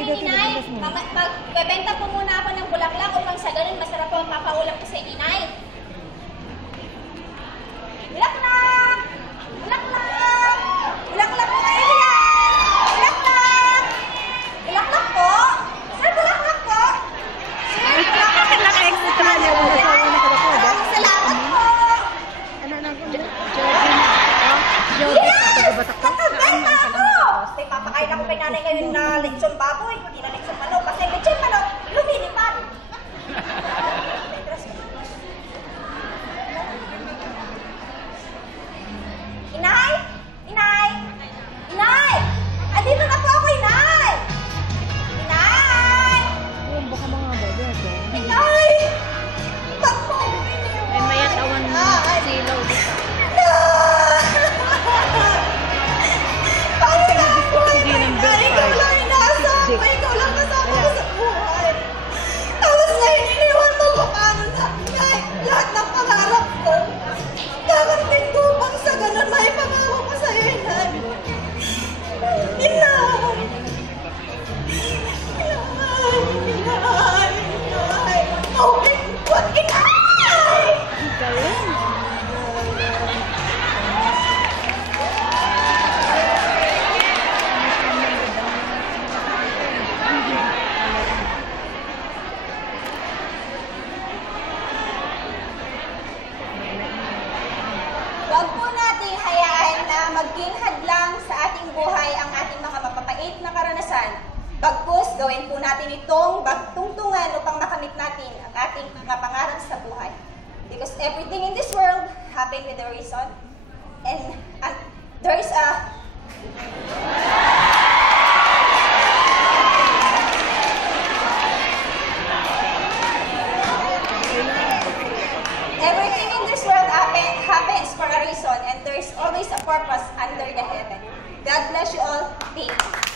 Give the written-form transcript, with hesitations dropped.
Inay, magbebenta po muna ako ng bulaklak upang sa ganun masarap po ang papaulam ko sa Inay. Bulaklak! Bulaklak! Bulaklak po kayo yan! Bulaklak! Bulaklak po? Sir, bulaklak po? Sir, bulaklak! Naka-extra niya lang sa una ka ako, ba? Salamat po! Ano na ako? Jody, pagbabatak ka? Nakabenta ako! Kasi papakain ako kay nanay ngayon na lechon baboy, hindi na lechon manok. Kasi lechon manok, lumilipad. Inay! Inay! Inay! Andito na po ako, Inay! Inay! Yung baka mga bago ito. Inay! Ba't mo? Ay, mayatawan mo. Silaw dito. Hindi ng ikaw lang inaasa ko, ikaw lang kasama ko sa buhay. Tapos ngayon, iniwan mo ko paano na lahat ng pangarap ko. Kakating ko pang sa ganun, may pangako ko sa'yo, Inay. Inay! Inay! Inay! Inay! Okay, what? Inay! Galing. Huwag po nating hayaan na maging hadlang sa ating buhay ang ating mga mapapait na karanasan. Bagkus, gawin po natin itong bagtungtungan upang makamit natin ang ating mga pangarap sa buhay. Because everything in this world happened with a reason. And there is a... Everything in this world happens for a reason, and there is always a purpose under the heaven. God bless you all. Peace.